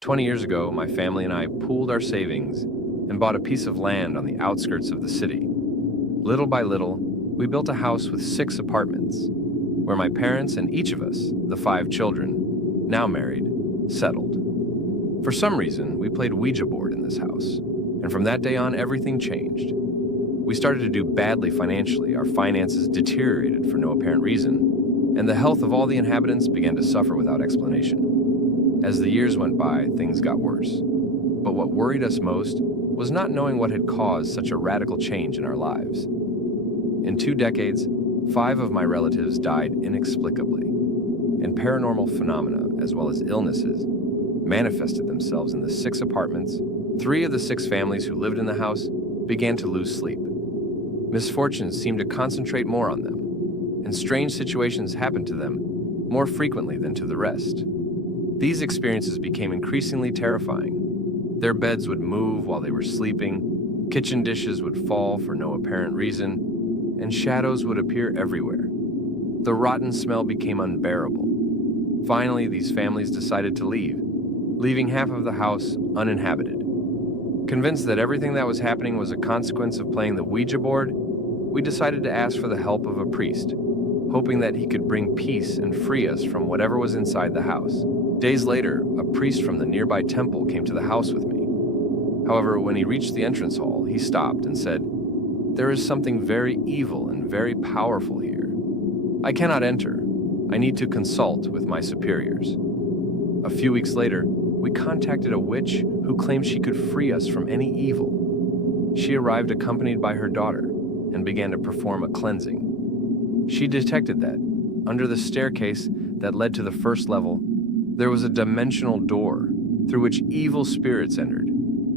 20 years ago, my family and I pooled our savings and bought a piece of land on the outskirts of the city. Little by little, we built a house with 6 apartments, where my parents and each of us, the 5 children, now married, settled. For some reason, we played Ouija Board in this house, and from that day on, everything changed. We started to do badly financially, our finances deteriorated for no apparent reason, and the health of all the inhabitants began to suffer without explanation. As the years went by, things got worse. But what worried us most was not knowing what had caused such a radical change in our lives. In 2 decades, 5 of my relatives died inexplicably, and paranormal phenomena, as well as illnesses, manifested themselves in the 6 apartments. 3 of the 6 families who lived in the house began to lose sleep. Misfortunes seemed to concentrate more on them, and strange situations happened to them more frequently than to the rest. These experiences became increasingly terrifying. Their beds would move while they were sleeping, kitchen dishes would fall for no apparent reason, and shadows would appear everywhere. The rotten smell became unbearable. Finally, these families decided to leave, leaving half of the house uninhabited. Convinced that everything that was happening was a consequence of playing the Ouija board, we decided to ask for the help of a priest, hoping that he could bring peace and free us from whatever was inside the house. Days later, a priest from the nearby temple came to the house with me. However, when he reached the entrance hall, he stopped and said, "There is something very evil and very powerful here. I cannot enter. I need to consult with my superiors." A few weeks later, we contacted a witch who claimed she could free us from any evil. She arrived accompanied by her daughter and began to perform a cleansing. She detected that, under the staircase that led to the first level, there was a dimensional door through which evil spirits entered,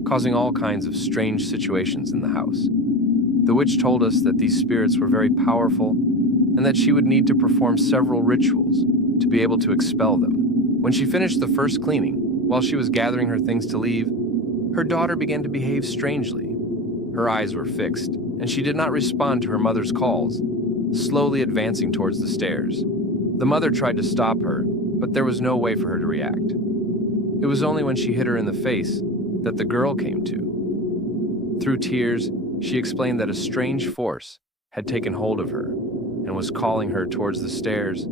causing all kinds of strange situations in the house. The witch told us that these spirits were very powerful and that she would need to perform several rituals to be able to expel them. When she finished the first cleaning, while she was gathering her things to leave, her daughter began to behave strangely. Her eyes were fixed, and she did not respond to her mother's calls, slowly advancing towards the stairs. The mother tried to stop her, but there was no way for her to react. It was only when she hit her in the face that the girl came to. Through tears, she explained that a strange force had taken hold of her and was calling her towards the stairs.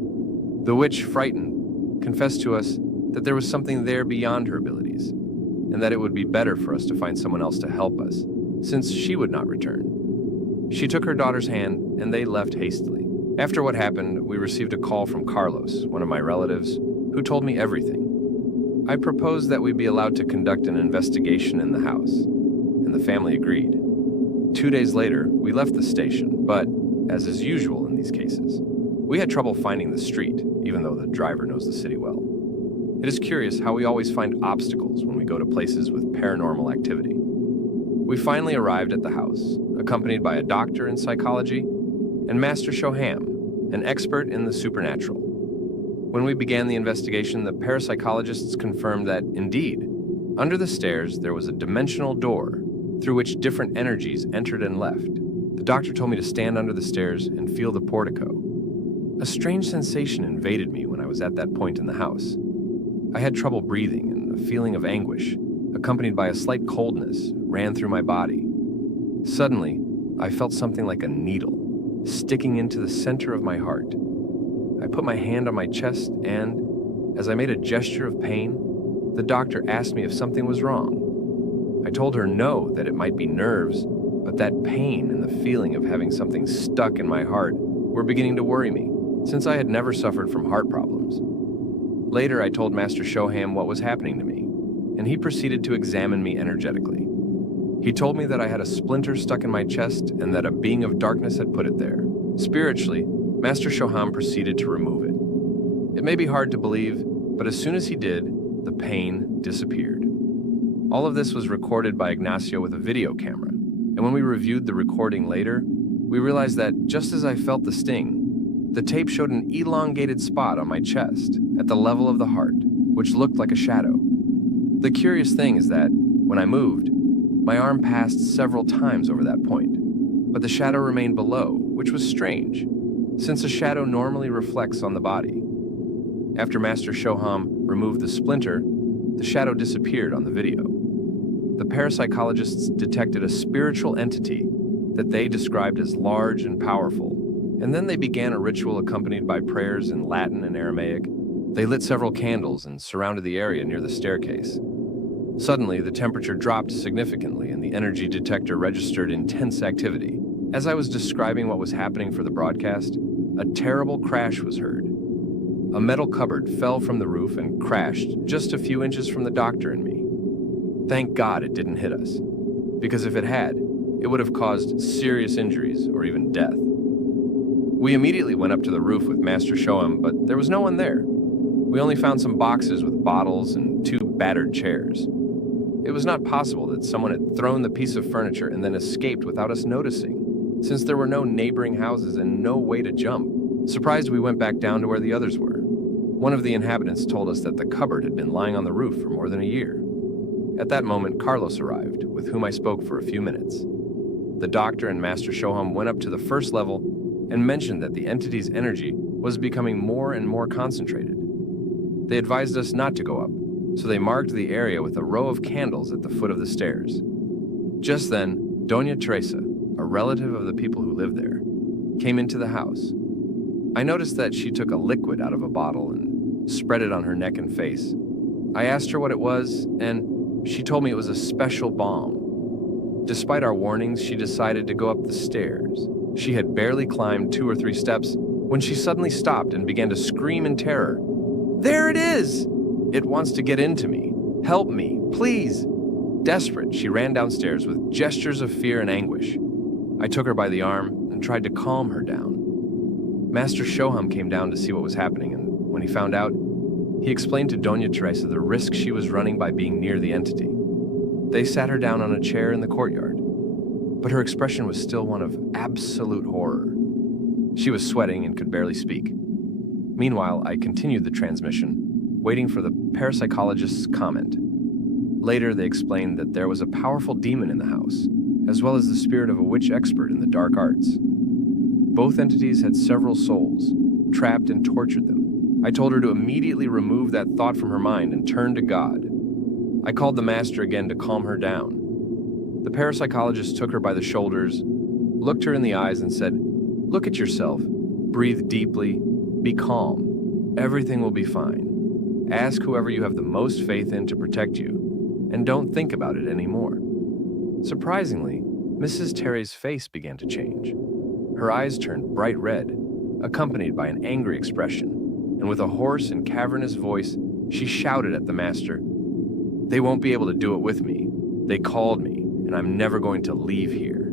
The witch, frightened, confessed to us that there was something there beyond her abilities, and that it would be better for us to find someone else to help us, since she would not return. She took her daughter's hand, and they left hastily. After what happened, we received a call from Carlos, one of my relatives, who told me everything. I proposed that we be allowed to conduct an investigation in the house, and the family agreed. 2 days later, we left the station, but, as is usual in these cases, we had trouble finding the street, even though the driver knows the city well. It is curious how we always find obstacles when we go to places with paranormal activity. We finally arrived at the house, accompanied by a doctor in psychology and Master Shoham, an expert in the supernatural. When we began the investigation, the parapsychologists confirmed that, indeed, under the stairs there was a dimensional door through which different energies entered and left. The doctor told me to stand under the stairs and feel the portico. A strange sensation invaded me when I was at that point in the house. I had trouble breathing, and a feeling of anguish, accompanied by a slight coldness, ran through my body. Suddenly, I felt something like a needle sticking into the center of my heart. I put my hand on my chest and, as I made a gesture of pain, the doctor asked me if something was wrong. I told her no, that it might be nerves, but that pain and the feeling of having something stuck in my heart were beginning to worry me, since I had never suffered from heart problems. Later, I told Master Shoham what was happening to me, and he proceeded to examine me energetically. He told me that I had a splinter stuck in my chest and that a being of darkness had put it there. Spiritually, Master Shoham proceeded to remove it. It may be hard to believe, but as soon as he did, the pain disappeared. All of this was recorded by Ignacio with a video camera, and when we reviewed the recording later, we realized that just as I felt the sting, the tape showed an elongated spot on my chest at the level of the heart, which looked like a shadow. The curious thing is that, when I moved, my arm passed several times over that point, but the shadow remained below, which was strange, since a shadow normally reflects on the body. After Master Shoham removed the splinter, the shadow disappeared on the video. The parapsychologists detected a spiritual entity that they described as large and powerful, and then they began a ritual accompanied by prayers in Latin and Aramaic. They lit several candles and surrounded the area near the staircase. Suddenly, the temperature dropped significantly and the energy detector registered intense activity. As I was describing what was happening for the broadcast, a terrible crash was heard. A metal cupboard fell from the roof and crashed just a few inches from the doctor and me. Thank God it didn't hit us, because if it had, it would have caused serious injuries or even death. We immediately went up to the roof with Master Shoham, but there was no one there. We only found some boxes with bottles and 2 battered chairs. It was not possible that someone had thrown the piece of furniture and then escaped without us noticing, since there were no neighboring houses and no way to jump. Surprised, we went back down to where the others were. One of the inhabitants told us that the cupboard had been lying on the roof for more than a year. At that moment, Carlos arrived, with whom I spoke for a few minutes. The doctor and Master Shoham went up to the first level and mentioned that the entity's energy was becoming more and more concentrated. They advised us not to go up, so they marked the area with a row of candles at the foot of the stairs. Just then, Doña Teresa, a relative of the people who lived there, came into the house. I noticed that she took a liquid out of a bottle and spread it on her neck and face. I asked her what it was, and she told me it was a special balm. Despite our warnings, she decided to go up the stairs. She had barely climbed 2 or 3 steps when she suddenly stopped and began to scream in terror. "There it is! It wants to get into me. Help me, please!" Desperate, she ran downstairs with gestures of fear and anguish. I took her by the arm and tried to calm her down. Master Shoham came down to see what was happening, and when he found out, he explained to Doña Teresa the risk she was running by being near the entity. They sat her down on a chair in the courtyard, but her expression was still one of absolute horror. She was sweating and could barely speak. Meanwhile, I continued the transmission, waiting for the parapsychologist's comment. Later, they explained that there was a powerful demon in the house, as well as the spirit of a witch expert in the dark arts. Both entities had several souls, trapped and tortured them. I told her to immediately remove that thought from her mind and turn to God. I called the master again to calm her down. The parapsychologist took her by the shoulders, looked her in the eyes and said, "Look at yourself, breathe deeply, be calm. Everything will be fine. Ask whoever you have the most faith in to protect you, and don't think about it anymore." Surprisingly, Mrs. Terry's face began to change. Her eyes turned bright red, accompanied by an angry expression, and with a hoarse and cavernous voice, she shouted at the master, "They won't be able to do it with me. They called me, and I'm never going to leave here."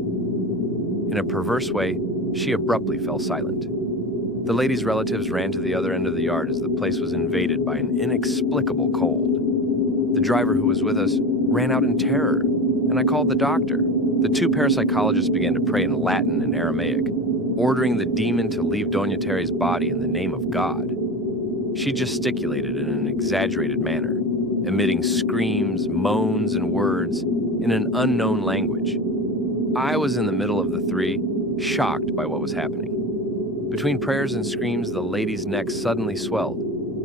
In a perverse way, she abruptly fell silent. The lady's relatives ran to the other end of the yard as the place was invaded by an inexplicable cold. The driver who was with us ran out in terror, and I called the doctor. The 2 parapsychologists began to pray in Latin and Aramaic, ordering the demon to leave Doña Terry's body in the name of God. She gesticulated in an exaggerated manner, emitting screams, moans, and words in an unknown language. I was in the middle of the 3, shocked by what was happening. Between prayers and screams, the lady's neck suddenly swelled.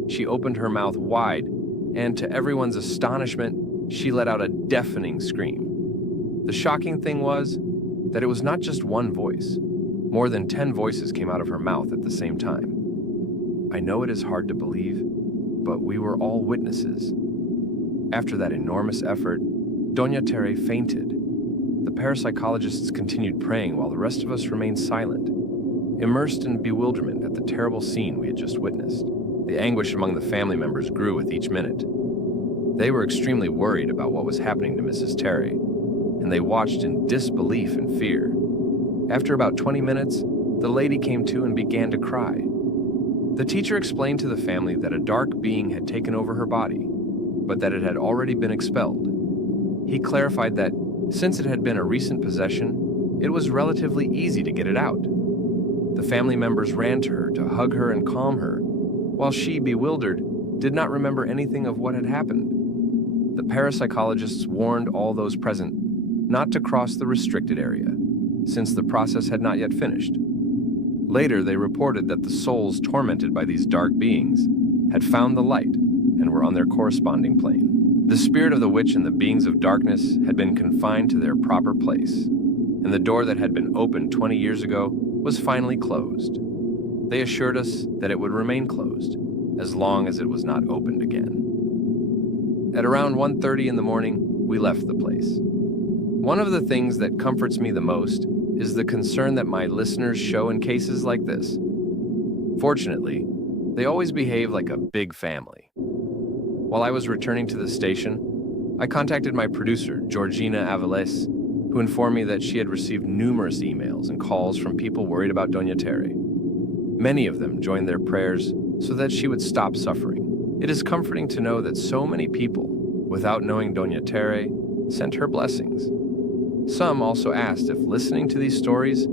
She opened her mouth wide, and to everyone's astonishment, she let out a deafening scream. The shocking thing was that it was not just one voice. More than 10 voices came out of her mouth at the same time. I know it is hard to believe, but we were all witnesses. After that enormous effort, Doña Terry fainted. The parapsychologists continued praying while the rest of us remained silent, immersed in bewilderment at the terrible scene we had just witnessed. The anguish among the family members grew with each minute. They were extremely worried about what was happening to Mrs. Terry, and they watched in disbelief and fear. After about 20 minutes, the lady came to and began to cry. The teacher explained to the family that a dark being had taken over her body, but that it had already been expelled. He clarified that, since it had been a recent possession, it was relatively easy to get it out. The family members ran to her to hug her and calm her, while she, bewildered, did not remember anything of what had happened. The parapsychologists warned all those present not to cross the restricted area, since the process had not yet finished. Later, they reported that the souls tormented by these dark beings had found the light and were on their corresponding plane. The spirit of the witch and the beings of darkness had been confined to their proper place, and the door that had been opened 20 years ago was finally closed. They assured us that it would remain closed as long as it was not opened again. At around 1:30 in the morning, we left the place. One of the things that comforts me the most is the concern that my listeners show in cases like this. Fortunately, they always behave like a big family. While I was returning to the station, I contacted my producer, Georgina Aviles, who informed me that she had received numerous emails and calls from people worried about Doña Tere. Many of them joined their prayers so that she would stop suffering. It is comforting to know that so many people, without knowing Doña Tere, sent her blessings. Some also asked if listening to these stories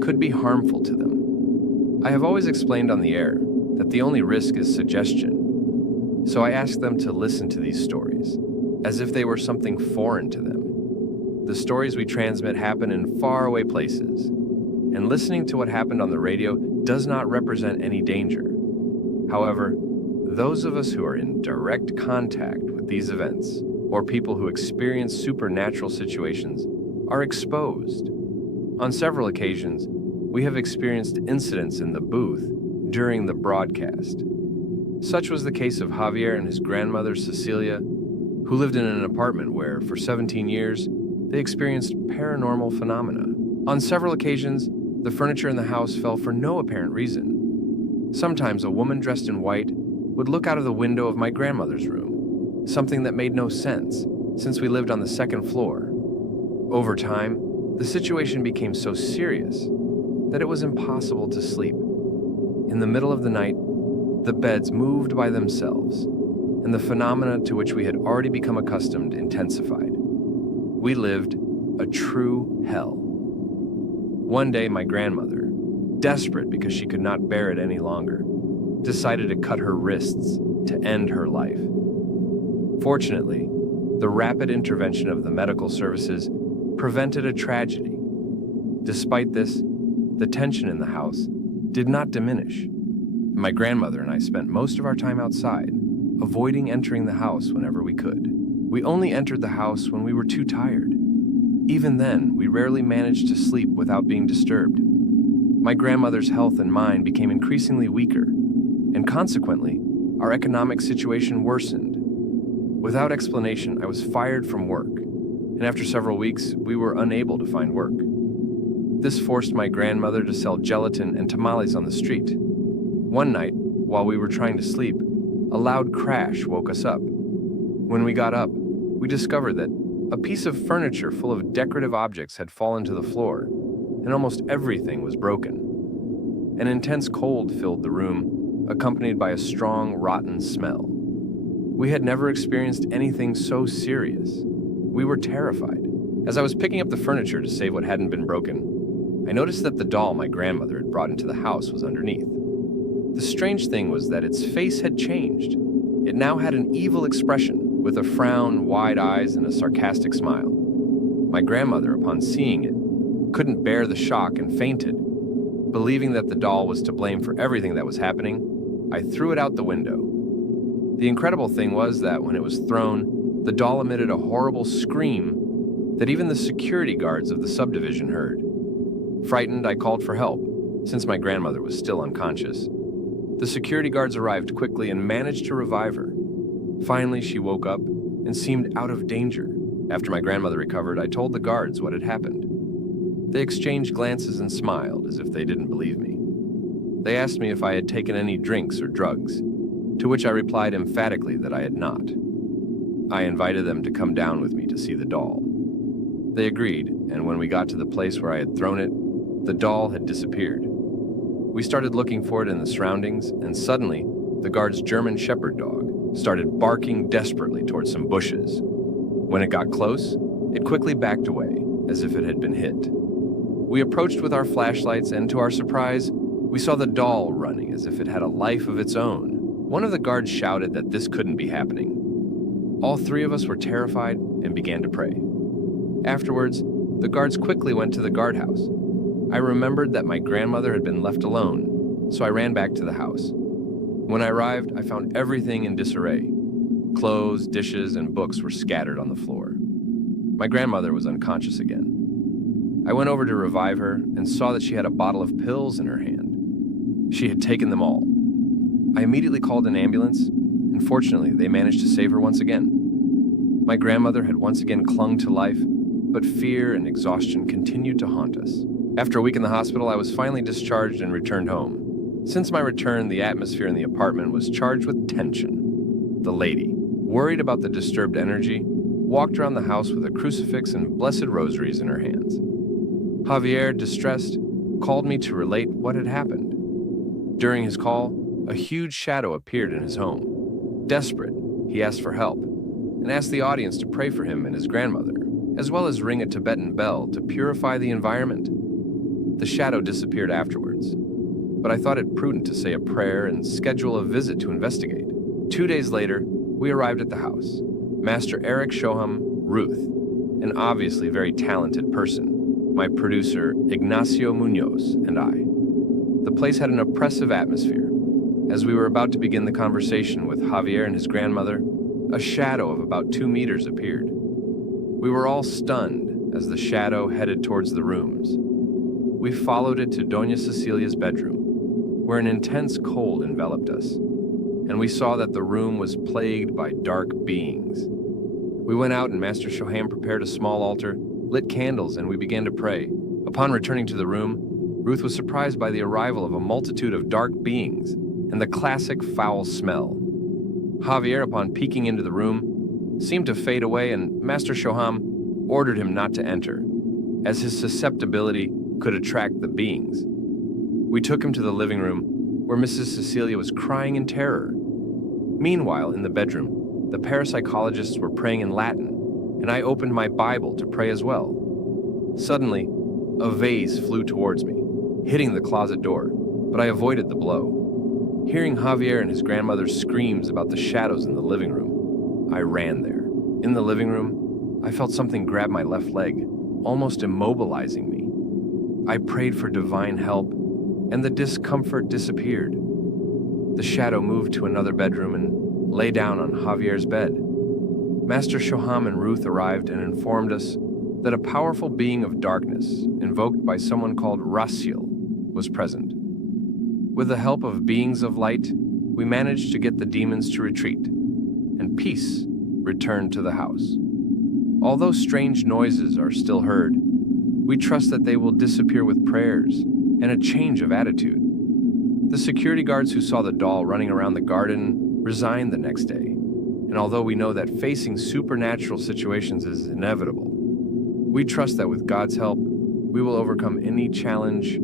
could be harmful to them. I have always explained on the air that the only risk is suggestion, so I asked them to listen to these stories as if they were something foreign to them. The stories we transmit happen in faraway places, and listening to what happened on the radio does not represent any danger. However, those of us who are in direct contact with these events, or people who experience supernatural situations, are exposed. On several occasions, we have experienced incidents in the booth during the broadcast. Such was the case of Javier and his grandmother Cecilia, who lived in an apartment where, for 17 years, they experienced paranormal phenomena. On several occasions, the furniture in the house fell for no apparent reason. Sometimes a woman dressed in white would look out of the window of my grandmother's room, something that made no sense since we lived on the second floor. Over time, the situation became so serious that it was impossible to sleep. In the middle of the night, the beds moved by themselves, and the phenomena to which we had already become accustomed intensified. We lived a true hell. One day, my grandmother, desperate because she could not bear it any longer, decided to cut her wrists to end her life. Fortunately, the rapid intervention of the medical services prevented a tragedy. Despite this, the tension in the house did not diminish. My grandmother and I spent most of our time outside, avoiding entering the house whenever we could. We only entered the house when we were too tired. Even then, we rarely managed to sleep without being disturbed. My grandmother's health and mind became increasingly weaker, and consequently, our economic situation worsened. Without explanation, I was fired from work, and after several weeks, we were unable to find work. This forced my grandmother to sell gelatin and tamales on the street. One night, while we were trying to sleep, a loud crash woke us up. When we got up, we discovered that a piece of furniture full of decorative objects had fallen to the floor, and almost everything was broken. An intense cold filled the room, accompanied by a strong, rotten smell. We had never experienced anything so serious. We were terrified. As I was picking up the furniture to save what hadn't been broken, I noticed that the doll my grandmother had brought into the house was underneath. The strange thing was that its face had changed. It now had an evil expression, with a frown, wide eyes, and a sarcastic smile. My grandmother, upon seeing it, couldn't bear the shock and fainted. Believing that the doll was to blame for everything that was happening, I threw it out the window. The incredible thing was that when it was thrown, the doll emitted a horrible scream that even the security guards of the subdivision heard. Frightened, I called for help, since my grandmother was still unconscious. The security guards arrived quickly and managed to revive her. Finally, she woke up and seemed out of danger. After my grandmother recovered, I told the guards what had happened. They exchanged glances and smiled as if they didn't believe me. They asked me if I had taken any drinks or drugs, to which I replied emphatically that I had not. I invited them to come down with me to see the doll. They agreed, and when we got to the place where I had thrown it, the doll had disappeared. We started looking for it in the surroundings, and suddenly, the guard's German Shepherd dog started barking desperately towards some bushes. When it got close, it quickly backed away, as if it had been hit. We approached with our flashlights, and to our surprise, we saw the doll running as if it had a life of its own. One of the guards shouted that this couldn't be happening. All three of us were terrified and began to pray. Afterwards, the guards quickly went to the guardhouse. I remembered that my grandmother had been left alone, so I ran back to the house. When I arrived, I found everything in disarray. Clothes, dishes, and books were scattered on the floor. My grandmother was unconscious again. I went over to revive her and saw that she had a bottle of pills in her hand. She had taken them all. I immediately called an ambulance, and fortunately, they managed to save her once again. My grandmother had once again clung to life, but fear and exhaustion continued to haunt us. After a week in the hospital, I was finally discharged and returned home. Since my return, the atmosphere in the apartment was charged with tension. The lady, worried about the disturbed energy, walked around the house with a crucifix and blessed rosaries in her hands. Javier, distressed, called me to relate what had happened. During his call, a huge shadow appeared in his home. Desperate, he asked for help and asked the audience to pray for him and his grandmother, as well as ring a Tibetan bell to purify the environment. The shadow disappeared afterwards, but I thought it prudent to say a prayer and schedule a visit to investigate. 2 days later, we arrived at the house. Master Eric Shoham, Ruth, an obviously very talented person, my producer Ignacio Munoz, and I. The place had an oppressive atmosphere. As we were about to begin the conversation with Javier and his grandmother, a shadow of about 2 meters appeared. We were all stunned as the shadow headed towards the rooms. We followed it to Doña Cecilia's bedroom, where an intense cold enveloped us, and we saw that the room was plagued by dark beings. We went out and Master Shoham prepared a small altar, lit candles, and we began to pray. Upon returning to the room, Ruth was surprised by the arrival of a multitude of dark beings and the classic foul smell. Javier, upon peeking into the room, seemed to fade away, and Master Shoham ordered him not to enter, as his susceptibility could attract the beings. We took him to the living room, where Mrs. Cecilia was crying in terror. Meanwhile, in the bedroom, the parapsychologists were praying in Latin, and I opened my Bible to pray as well. Suddenly, a vase flew towards me, hitting the closet door, but I avoided the blow. Hearing Javier and his grandmother's screams about the shadows in the living room, I ran there. In the living room, I felt something grab my left leg, almost immobilizing me. I prayed for divine help, and the discomfort disappeared. The shadow moved to another bedroom and lay down on Javier's bed. Master Shoham and Ruth arrived and informed us that a powerful being of darkness, invoked by someone called Raciel, was present. With the help of beings of light, we managed to get the demons to retreat, and peace returned to the house. Although strange noises are still heard, we trust that they will disappear with prayers and a change of attitude. The security guards who saw the doll running around the garden resigned the next day, and although we know that facing supernatural situations is inevitable, we trust that with God's help, we will overcome any challenge